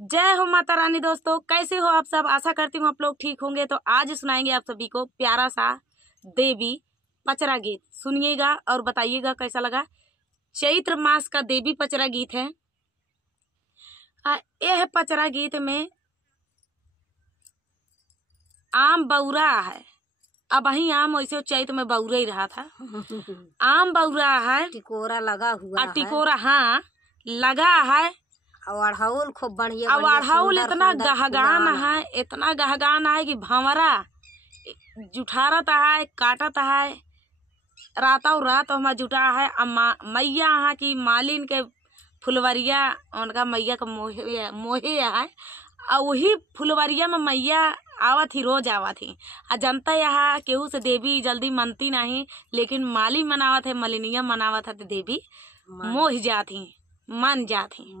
जय हो माता रानी। दोस्तों कैसे हो आप सब? आशा करती हूँ आप लोग ठीक होंगे। तो आज सुनाएंगे आप सभी को प्यारा सा देवी पचरा गीत। सुनिएगा और बताइएगा कैसा लगा। चैत्र मास का देवी पचरा गीत है। यह पचरा गीत में आम बौरा है। अब वही आम वैसे चैत्र में बौरा ही रहा था। आम बौरा है, टिकोरा लगा हुआ है। टिकोरा हाँ लगा है। अड़हुल खूब बढ़िया अब अड़हुल इतना सुंदर गहगान है, इतना गहगान है कि भंवरा जुठारत है, काटत है। रातों रात हमारा जुटा है। मैया यहाँ की मालिन के फुलवरिया उनका मैया का मोहे है। और वही फुलवरिया में मैया आवत ही, रोज आवत ही। जनता यहाँ केहू से देवी जल्दी मनती नहीं, लेकिन माली मनावत है, मलिनिया मनावत है तो देवी मोह जाती, मान जाती,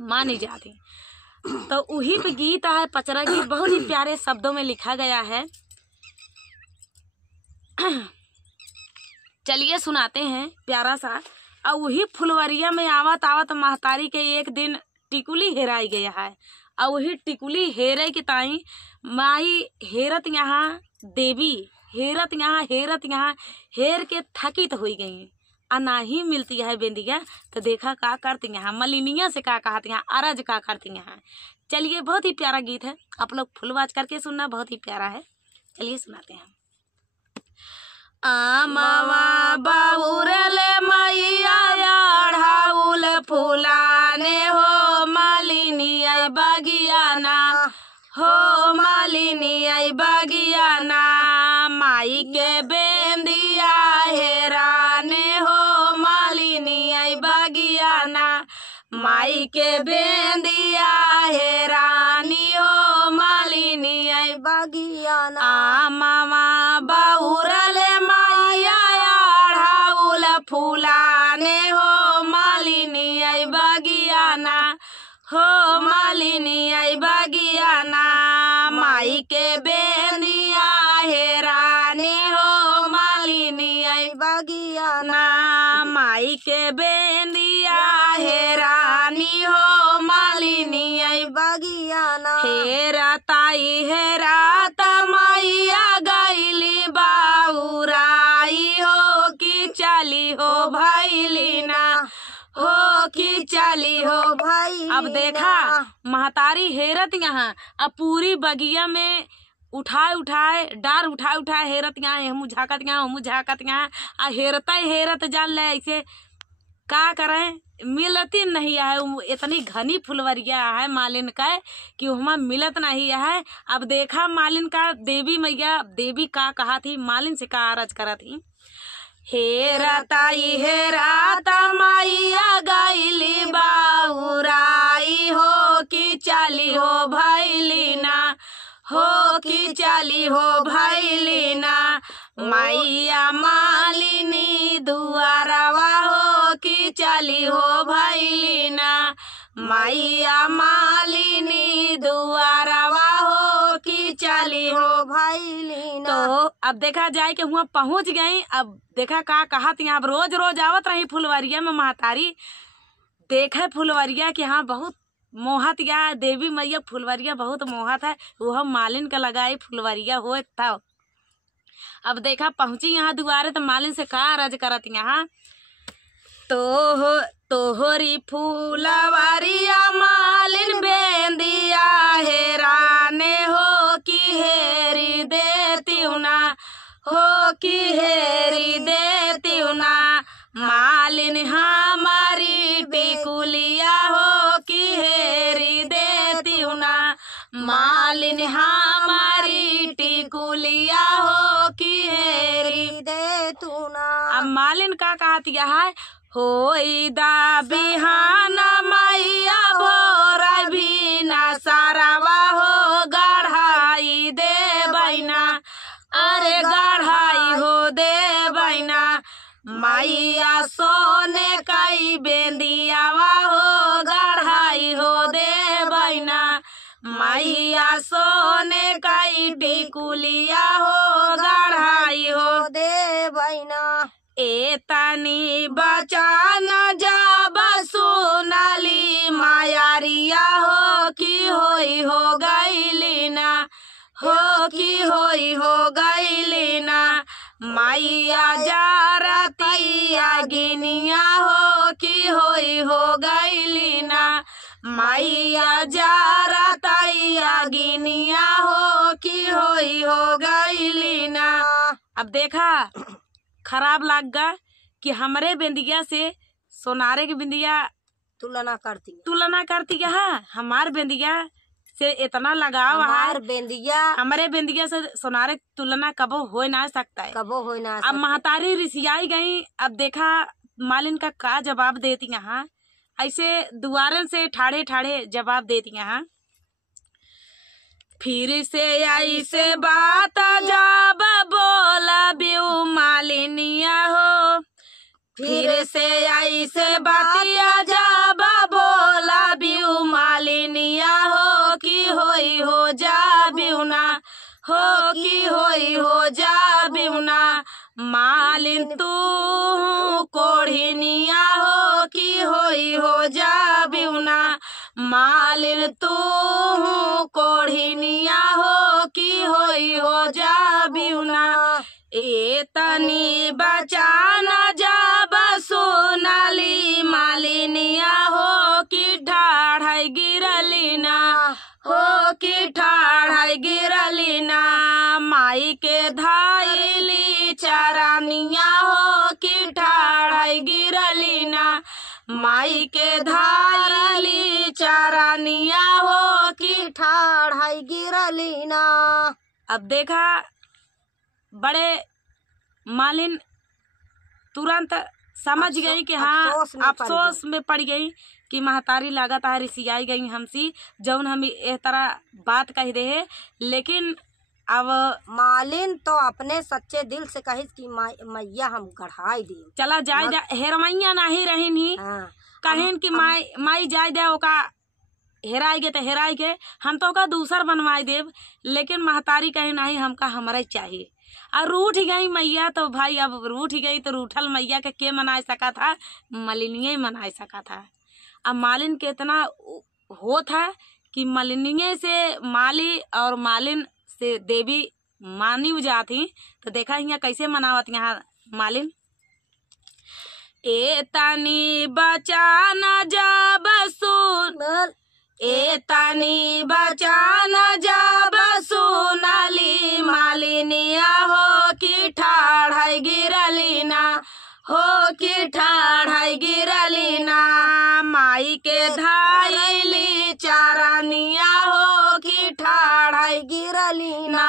मानी जाती। तो वही पे गीत है पचरा गीत। बहुत ही प्यारे शब्दों में लिखा गया है। चलिए सुनाते हैं प्यारा सा। और वही फुलवरिया में आवत आवत महतारी के एक दिन टिकुली हेराई गया है। और वही टिकुली हेरे की ताई माई हेरत यहाँ, देवी हेरत यहाँ हेर के थकित हो गई। नहीं मिलती है बेंदिया। तो देखा का करती हैं मलिनिया से का कहती हैं, अरज का करती हैं। चलिए बहुत ही प्यारा गीत है, आप लोग फुलवाज करके सुनना, बहुत ही प्यारा है। चलिए सुनाते हैं। आमवा बाउरले मैया अड़हुल फुलाने हो मालिनिया बगियाना, हो मालिनिया बगियाना। माई के बेंदिया हेराने हो मालिनिया बगियाना। माई के बेंदिया हेरानी हो मालिनिया बगियाना। आमवा बाउरले मैया अड़हुल फुलाने हो मालिनिया बगियाना, हो मालिनिया बगियाना। माई के बेंदिया हेरानी हो मालिनिया बगियाना। माई के बेंदिया हेरानी हो मालिनिया बगियाना। हेराताई हेराता मैया गईली बाउराई हो कि चली हो भैलीना, हो कि चली हो भाई। अब देखा महतारी हेरत यहाँ। अब पूरी बगिया में उठाए डार उठाए हेरत यहाँ, हम झाकत यहाँ आ हेरत जान ले ऐसे का करें, मिलती नहीं है। इतनी घनी फुलवरिया है मालिन का कि वहाँ मिलत नहीं है। अब देखा मालिन का देवी मैया, देवी का कहा थी, मालिन से का अरज करा थी। हेरताई हेराता मैया गईली बाउराई हो कि चली हो भैलीना, हो कि चली हो भैलीना। मैया मालिनी दुआरवा हो कि चली हो भैलीना। मैया मालिनी दुआरवा हो कि चली हो भैलीना। तो अब देखा जाए कि हुआ पहुंच गई। अब देखा का कहा थी, अब रोज रोज आवत रही फुलवरिया में महतारी। देखे फुलवरिया कि हाँ बहुत मोहत या देवी मैया फुलवरिया बहुत मोहत है। वह मालिन का लगाई फुलवरिया हो था। अब देखा पहुंची यहाँ दुआरे तो मालिन से का अरज करत यहाँ। तोहरी फुलवरिया मालिन बेंदिया हेराने हो कि हेरी देती ना, हो कि हेरी देती ना। मालिन हमारी टिकुलिया हो कि हेरी देती ना। मालिन हमारी टिकुलिया हो कि हेरी दे तू ना। अब मालिन का कहती है, होई दा बिहाना मैया भोर भी ना सारावा हो गढ़ाई दे बैना, अरे गढ़ाई हो दे बैना। मैया सोने कई बेंदियावा हो गढ़ाई हो दे बैना। मैया सोने कई टिकुलिया हो गढ़ाई हो दे बैना। एतनी बचान जब सुनली मायारिया हो होई हो गईली ना, हो की होई हो गईली ना। मैया जा रतिया गिनिया हो की होई हो गईली ना। मैया जा रतिया गिनिया हो की होई हो गईली ना। अब देखा खराब लग गया कि हमरे बिंदिया से सोनारे की बिंदिया तुलना करती है। हाँ, हमार बिंदिया से इतना लगाव हमार है, बेंदिया हमारे बिंदिया से सोनारे की तुलना कबो हो ना सकता है। कबो हो ना अब महतारी रिसियाई गई। अब देखा मालिन का जवाब देती यहाँ, ऐसे दुआरन से ठाड़े ठाड़े जवाब देती यहाँ। फिर से ऐसे बात जब बोला बिऊ मालिनिया हो, फिर से ऐसे बातिया जब बोला बिऊ मालिनिया हो की होई हो जा बिउना, हो की होई हो जा बिउना। मालिन तू कोढ़िनिया हो की होई हो जा बिउना। मालिन तू कोढ़िनिया हो की होई हो जा बिउना। ए तनी बचाना जब सोनाली मालिनिया हो की ठाड़ गिरली ना, हो की ठाड़ गिरली ना। माई के धाइली चरानिया हो की ठाड़ गिरली ना। माई के धाइली चरानिया हो की ठाड़ गिरली ना। अब देखा बड़े मालिन तुरंत समझ गई कि हाँ अफसोस में पड़ गई कि महतारी लागत है रिसियाई गई हमसी, जौन हम इस तरह बात कह दे है। लेकिन अब मालिन तो अपने सच्चे दिल से कही कि मैया हम गढ़ाई दी चला जाए हेरमैया नहीं रही नहीं। हाँ, कहें कि माई जाए दे ओका हेराई गे तो हेराई के हम तो ओका दूसर बनवाई देव। लेकिन महतारी कहे नहीं हमका हमारा चाहिए। और रूठ गई मैया तो भाई अब रूठ गई तो रूठल मैया के मना सका था, मलिनिये मना सका था। अब मालिन के इतना हो था कि मलिनिये से माली और मालिन से देवी मानी जाती। तो देखा यहाँ कैसे मनावत यहाँ मालिन। ए तनी बचाना जब सुन, ए तनी बचाना जब सुनाली मालिनिया हो की ठाड़ गिरली ना, हो की ठाड़ गिरली ना। माई के धाइली चारानिया हो की ठाड़ गिरली ना।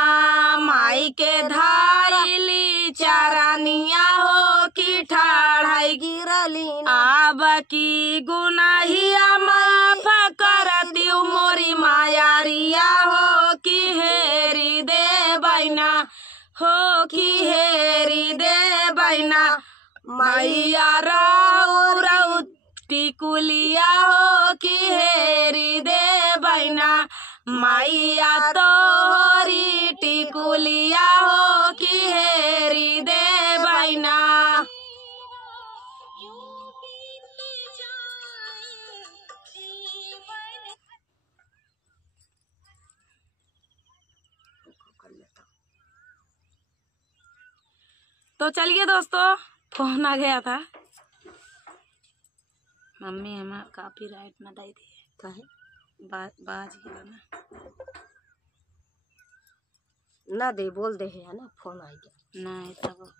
माई के धाइली चारानिया हो की ठाड़ गिरली ना। आब की गुनाहिया माफ करती मोरी मायारिया हो की हेरी दे बैना, हो की हेरी दे बैना। मैया राउ टिकुलिया हो की हेरी दे बैना। मैया तोरी टिकुलिया हो की हेरी दे बैना। तो चलिए दोस्तों, फोन आ गया था। मम्मी हमें काफी राइट ना दे दी बाज गया ना दे बोल दे है ना फोन आ गया नहीं तब।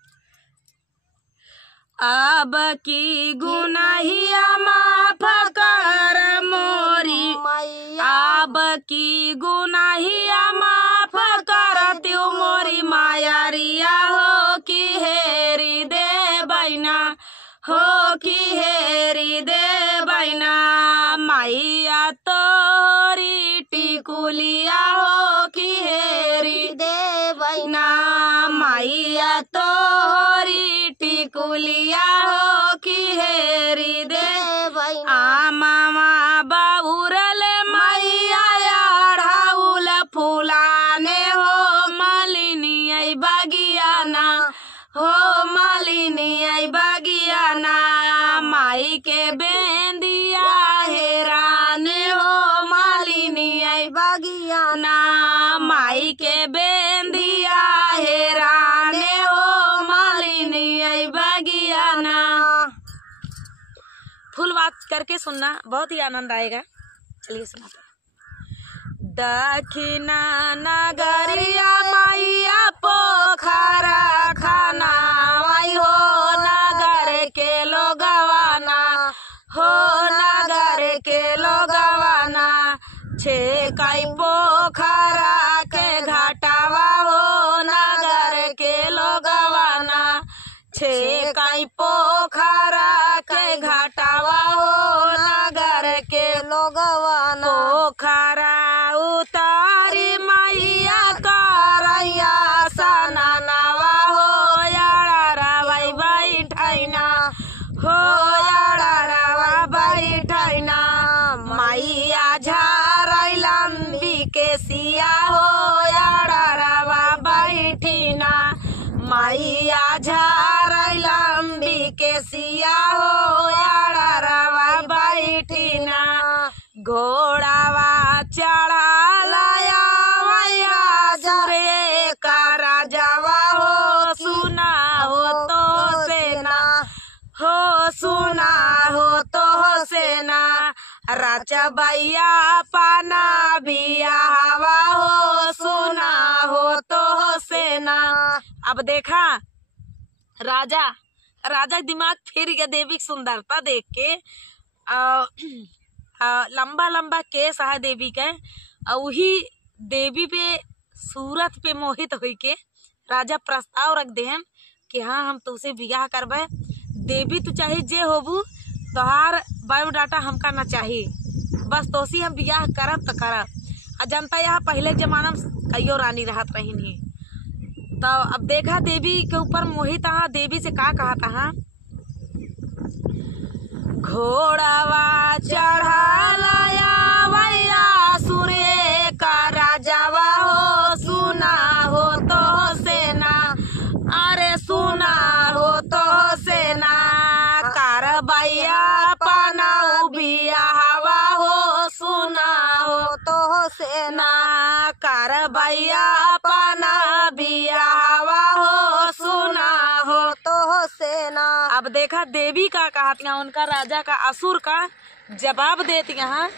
अब की गुनाहिया माफ कर मोरी मैया। अब की गुनाहिया माफ कर त्यू मोरी मायारिया हो की हेरी दे बैना, हो की हेरी दे बैना। मैया तोरी टिकुलिया हो की हेरी दे बैना। मैया तोरी टिकुलिया हो की हेरी दे बैना। मामा बाउरल मैया ढाउल फुलाने हो मालिनी बगियाना, हो मालिनी बगियाना। माई के बेंदिया हेराने हो मालिनी करके सुनना, बहुत ही आनंद आएगा। चलिए सुनाते हैं। दक्षिणा नगरिया मैया पोखरा खाना वही हो नगर के लोगवाना, हो नगर के लोगवाना छे कई पोखरा के घाटावा हो नगर के लोगवाना, छे कई पोखरा के घाटावा हो नगर के लोगवाना पोखरा उतारी मैया करैया सननवा हो याड़ावा बैठैना, हो याड़ावा बैठैना मैया झारै लंबी के सिया हो याड़ावा बैठिना, मैया झारै लंबी के सिया हो याड़ावा बैठिना घोड़ावा चढ़ा लाया राजा रे का राजावा हो सुना हो तो सेना, हो सुना हो तो सेना राजा बैया पाना बिया हवा हो सुना हो तो सेना। अब देखा राजा राजा दिमाग फिर गया देवी की सुंदरता देख के। लंबा लंबा केस है देवी के, वही देवी पे सूरत पे मोहित हुई के राजा प्रस्ताव रख दे कि हाँ हम तुझसे बियाह करबे। देवी तू चाहे जे होबू तोहार बायोडाटा हमका ना चाहिए, बस तोसी हम बियाह करब तो करब। आ जनता यहाँ पहले जमाना में कईयो रानी रहत रही ही। तो अब देखा देवी के ऊपर मोहित हाँ देवी से का कहा था, घोड़ावा चढ़ा लाया भैया सूर्य का राजावा हो सुना हो तो सेना, अरे सुना हो तो सेना कारबैया पनाऊ बिया हवा हो सुना हो तो सेना कारबैया पना बिया हवा हो सुना हो तो सेना। अब देखा देवी का कहती हैं, उनका राजा का असुर का जवाब देती हैं,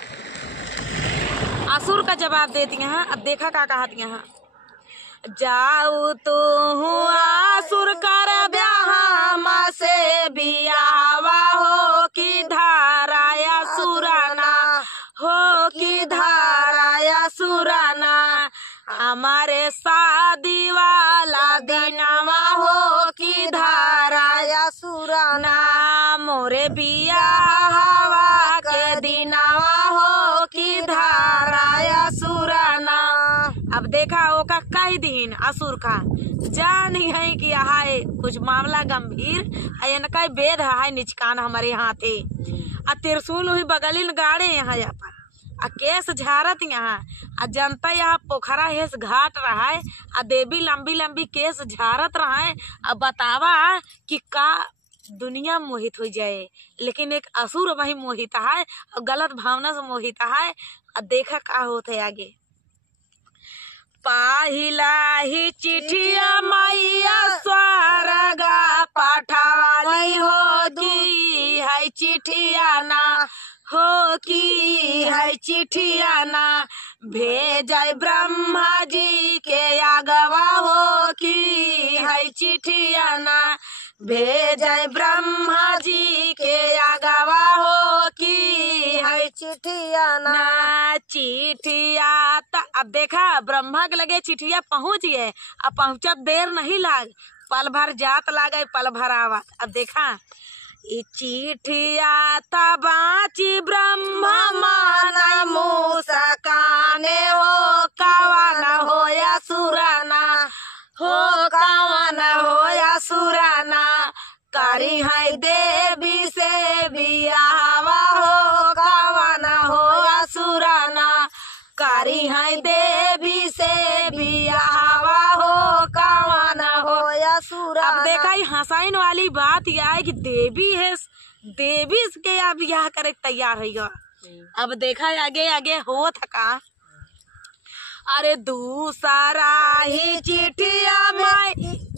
असुर का जवाब देती हैं। अब देखा का कहती हैं, जाऊ तू असुर कर ब्याह से बियाहवा हो कि धाराया सुराना, हो कि धाराया सुराना हमारे शादी वाला दिनवा हो कि धाराया सुराना मोरे बियाहवा के दिनवा हो कि धाराया सुराना। अब देखा वो का कई दिन असुर का जान ही है कि हाय कुछ मामला गंभीर है, इनका वेद है निचकान हमारे यहाँ थे। आ त्रिशूल हुई बगलिन गाड़े यहाँ पर आ केस झारत यहाँ आ जनता यहाँ पोखरा हेस घाट रहा है आ देवी लंबी लंबी केस झारत रहा है। अब बतावा कि का दुनिया मोहित हो जाए, लेकिन एक असुर वही मोहित है और गलत भावना से मोहित है। और देखा का होता है आगे, पहिला ही चिठिया मैया स्वर्गा पाठावाली हो की है चिठिया ना, हो की है चिठिया ना भेजाय ब्रह्मा जी के आगवा हो की है चिठिया ना भेजाय ब्रह्मा जी के आगवा हो की है चिठिया ना चिठिया। अब देखा ब्रह्मा के लगे चिठिया पहुंच गए, अब पहुंचत देर नहीं लाग, पल भर जात लागे पल भर आवत। अब देखा चिठिया तबाची ब्रह्मा माना मुसकाने हो कावाना हो या सुराना, हो कावाना हो या सुराना करी है देवी से बियाहवा हो कावाना हो या सुराना करी है देवी से बियाहवा हो कावाना हो या सुराना। अब देखा हंसाइन वाली बात यह है कि देवी है, देवी के या बियाह करे तैयार है। अब देखा आगे आगे हो थका, अरे दूसरा ही चिठिया में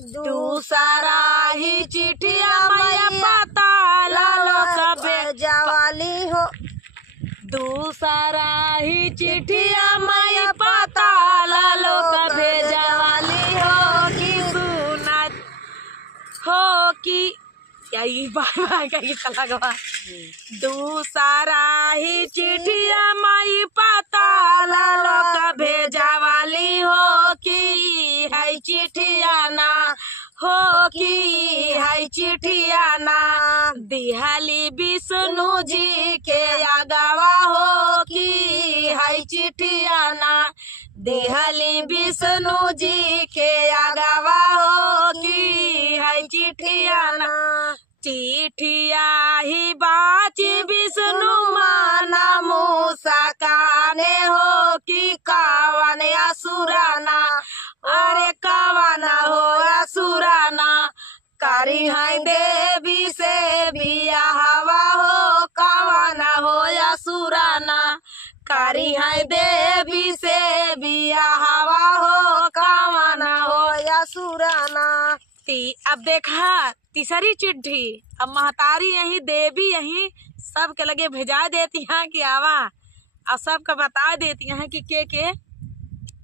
दूसरा ही चिठिया में पता लालो कबे भेजा वाली हो। दूसरा ही चिट्ठिया माई पाताला लोक भेजा वाली हो कि सुनत हो कि क्या ये बार का गीत लगा। दूसरा ही चिट्ठिया माई पाताला लोक भेजा वाली हो कि है चिट्ठिया ना हो कि है चिट्ठिया ना दिहाली विष्णु जी के आगवा हो कि है चिट्ठिया ना दिहाली विष्णु जी के आगवा हो कि है चिट्ठिया ना चिट्ठिया ही बाची विष्णु माना मूसा काने हो कि कावन असुराना अरे कावना हो असुराना करी है देवी से बियाहवा हो कावना हो असुराना करी है देवी से बियाहवा हो कावना हो असुराना। अब देखा तीसरी चिट्ठी अब महतारी यही देवी यही सबके लगे भेजा देती हैं कि आवा और सबका बता देती हैं कि के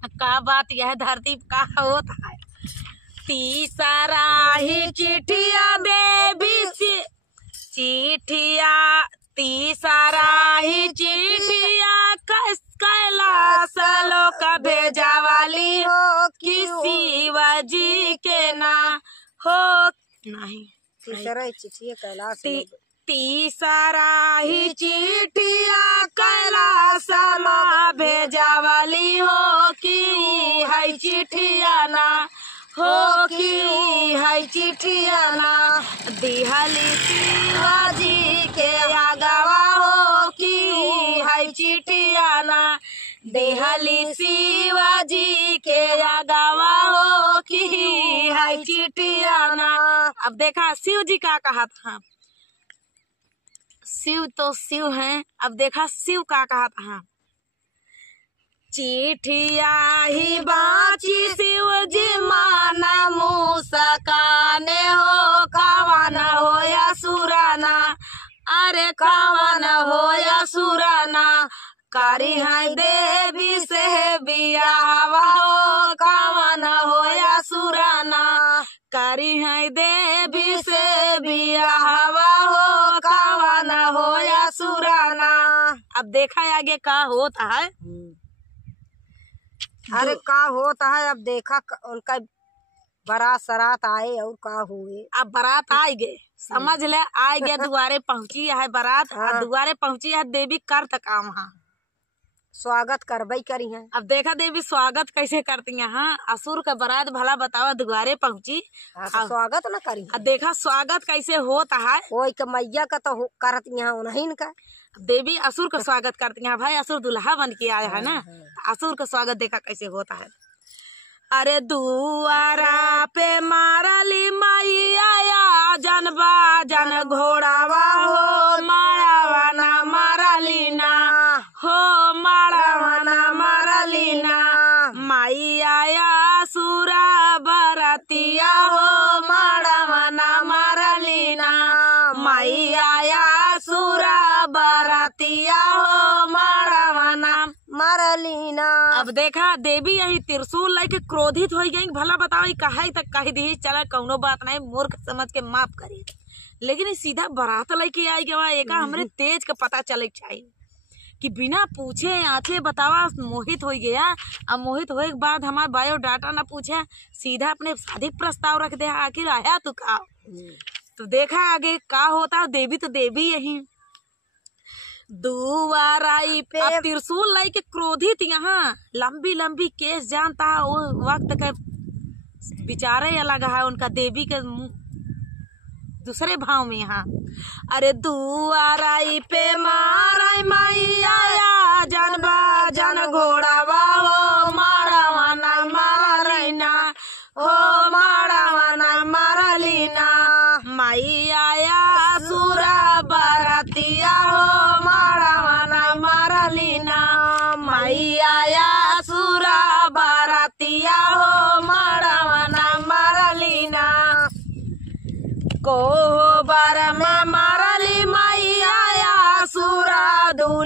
का बात यह धरती का होता है। तीसरा ही चिट्ठिया देवी से चिट्ठिया तीसरा ही चिट्ठिया कैलाश लोक भेजा वाली हो कि शिवाजी के ना हो नहीं तीसरा चिट्ठिया कैलाश तीसरा ही चिट्ठिया कैलाश माँ भेजा वाली हो कि है चिट्ठिया ना हो कि है चिट्ठिया ना दिहाली शिवाजी के आगवा हो कि है चिट्ठिया ना दिहाली शिवाजी के आगवा हो कि है चिट्ठिया ना। अब देखा शिव जी का कहा था शिव तो शिव हैं। अब देखा शिव का कहा था चिट्ठिया ही बाची शिव जी माना मूसा काने हो कावना हो या सुराना अरे कावना हो या सुराना करी है देवी से बियाहवा हो कावना हो या सुराना करी है देवी से बियाहवा हो कावना हो या सुराना। अब देखा आगे का होता है। अरे का होता है अब देखा उनका बारात सरात आए और का हुए। अब बारात आ गए समझ ले आ गया दुआरे पहुंची है बारात और दुआरे पहुंची है देवी कर तक वहाँ स्वागत करबई करी है। अब देखा देवी स्वागत कैसे करती है। हाँ असुर का बारात भला बतावा दुआरे पहुंची तो स्वागत न करी। अब देखा स्वागत कैसे होता है। कोई के मैया का तो करती है उन्हीं का देवी असुर का स्वागत करती है। भाई असुर दुल्हा बन के आया है ना असुर का स्वागत देखा कैसे होता है। अरे दुआरा पे मारली मैया जनबा जन घोड़ावा हो मारावा ना मारली ना हो मारावा ना मारली ना मैया सुरा बरतिया हो मारावा ना मारली ना मैया सुरा बरतिया हो मारावा ना मारलीना। अब देखा देवी यही त्रिशूल लेके क्रोधित हो गई भला बताओ कहा तक कह दी चला कौनो बात नहीं मूर्ख समझ के माफ करे लेकिन सीधा बारात लेके आई गवा एक हमरे तेज का पता चले चाहिए कि बिना पूछे आंखें बतावा मोहित हो गया। अब मोहित होए के बाद हमारा बायोडाटा ना पूछे सीधा अपने शादी प्रस्ताव रख दे आखिर आया तू का। तो देखा आगे का होता देवी तो देवी यही दुआराई पे अब त्रिशूल लाई के क्रोधित यहाँ लंबी लंबी केस जानता है वो वक्त के विचारे अलग है उनका देवी के दूसरे भाव में यहाँ। अरे दुआराई पे माराई मैया जनबा जन घोड़ावा हो मारावा ना मारैना हो मारावा ना मारलीना मैया सुरा बरतिया हो मारावा ना मारलीना मैया सुरा बरतिया हो मारावा ना मारलीना को बार में मारली मैया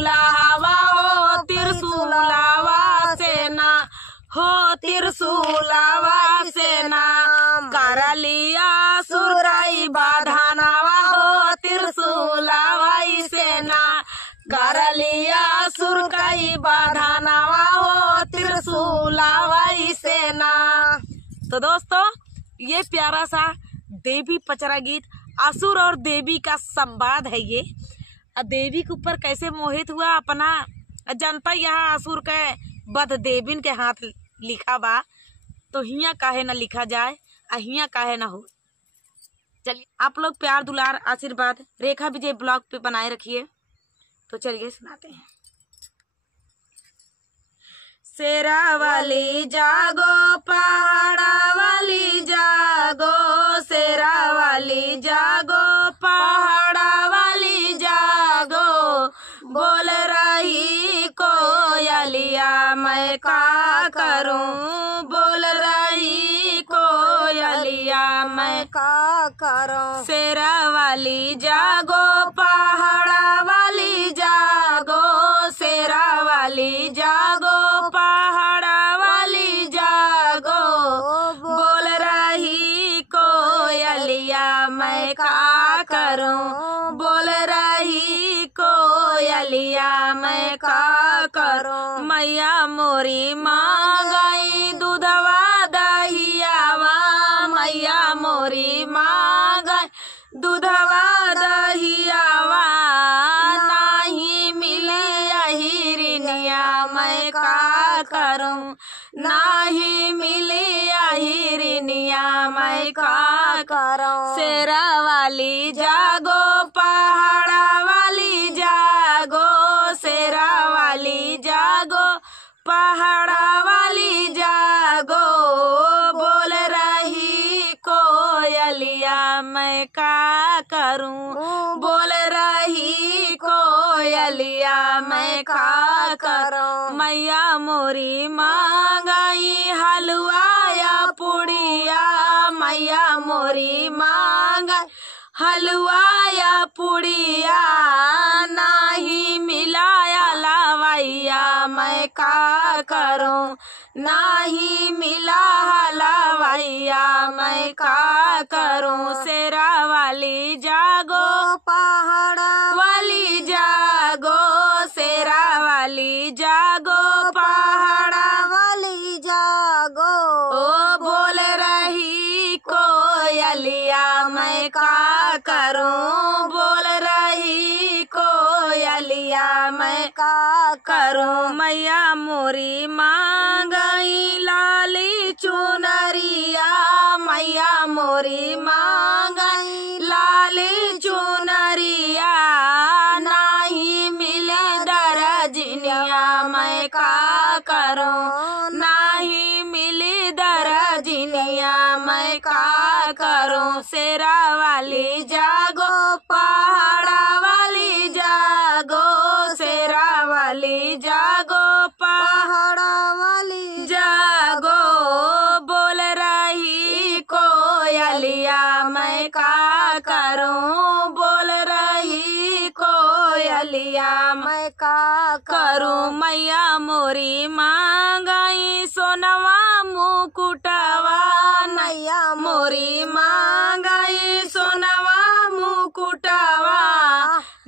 दुल्हावा हो त्रिशूलावा सेना हो त्रिशूलावा सेना कर लिया सुरई बाधानावा हो त्रिशूलावा सेना कर लिया सुरई बाधानावा हो त्रिशूलावा सेना। तो दोस्तों ये प्यारा सा देवी पचरा गीत असुर और देवी का संवाद है। ये देवी के ऊपर कैसे मोहित हुआ अपना जनता, यहाँ असुर के वध देवीन के हाथ लिखा बा, तो हिया काहे न लिखा जाए, हिया काहे न हो। चलिए आप लोग प्यार दुलार आशीर्वाद रेखा विजय ब्लॉग पे बनाए रखिए। तो चलिए सुनाते हैं। शेरा वाली जागो पहाड़ा वाली जागो, शेरा वाली जागो पहाड़ा वाली जागो, बोल रही कोयलिया मैं का करूं, बोल रही कोयलिया मैं का करूं। शेरा वाली जागो पहाड़ा वाली जागो, शेरा वाली जागो पहाड़ा वाली जागो, बोल रही कोयलिया मैं का करूं, बोल रही कोयलिया मैं का करूं। मैया मोरी मांगई दूधवा दहियावा, मैया मोरी मांगई दूधवा दहियावा, नाही मिले हिरनिया मैं का करूं, नाही मिले हिरनिया मैं का करूं। शेरा वाली जागो पहाड़ा वाली जागो, शेरा वाली जागो पहाड़ा वाली जागो, बोल रही कोयलिया मैं का करूं, बोल रही कोयलिया मैं का करूं। मैया मोरी मांगई हलवा या पुड़िया, मैया मोरी मांगई हलवा या पुड़िया, नाही मिलाया लवैया मैं का करूं, नाही मिला लवैया मैं का करूं। शेरा वाली जागो पहाड़ा वाली जागो, शेरा वाली जागो पहाड़ा वाली जागो, ओ बोल रही कोयलिया मैं का करूं, बोल रही कोयलिया मैं का करूं। मैया मोरी मांगई लाली चुनरिया, मैया मोरी मांगई लाली चुनरिया, नाही मिले दरजनिया मैं का करूं, नाही मिली दरजनिया मैं का करूं। शेरा वाली जागो पहाड़ा वाली जागो, शेरा वाली जागो पहाड़ा वाली जागो, बोल रही कोयलिया मैं का करूं, बोल रही कोयलिया मैं का करूं। मैया मोरी मांगई सोनवा मुकुटवा, मैया मोरी मांगई सोनवा मुकुटवा,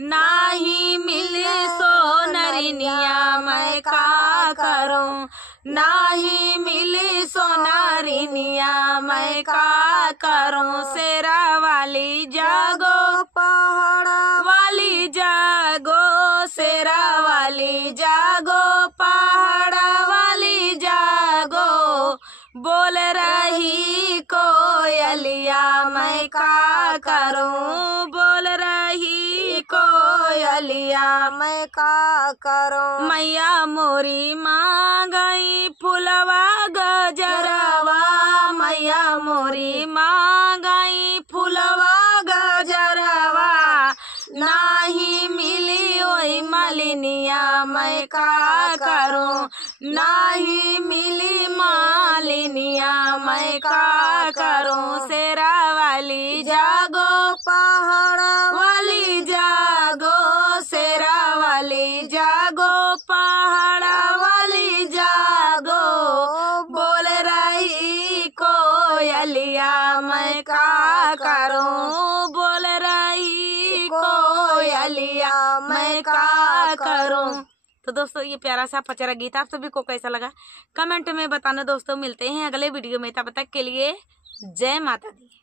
नाही मिले सोनरिनिया मैं का करूं, नाही मिली सोनरिनिया मैं का करूं। शेरा वाली जागो पहाड़ा वाली जागो, शेरा वाली जागो पहाड़ा वाली जागो, बोल रही कोयलिया मैं का करूं, बोल रही कोयलिया मैं का करूं। मैया मोरी मांगई फुलवा गजरवा, मैया मोरी मांगई फुलवा गजरवा, नाही मिली ओई मालिनिया मैं का करूं, नाही मिली मालिनिया मैं का करूं। शेरा वाली जागो पहाड़ा वाली जागो, शेरा वाली जागो कोयलिया मैं का करूं, बोल रही कोयलिया मैं का करूं। तो दोस्तों ये प्यारा सा पचरा गीत आप सभी को कैसा लगा कमेंट में बताना दोस्तों। मिलते हैं अगले वीडियो में, तब तक के लिए जय माता दी।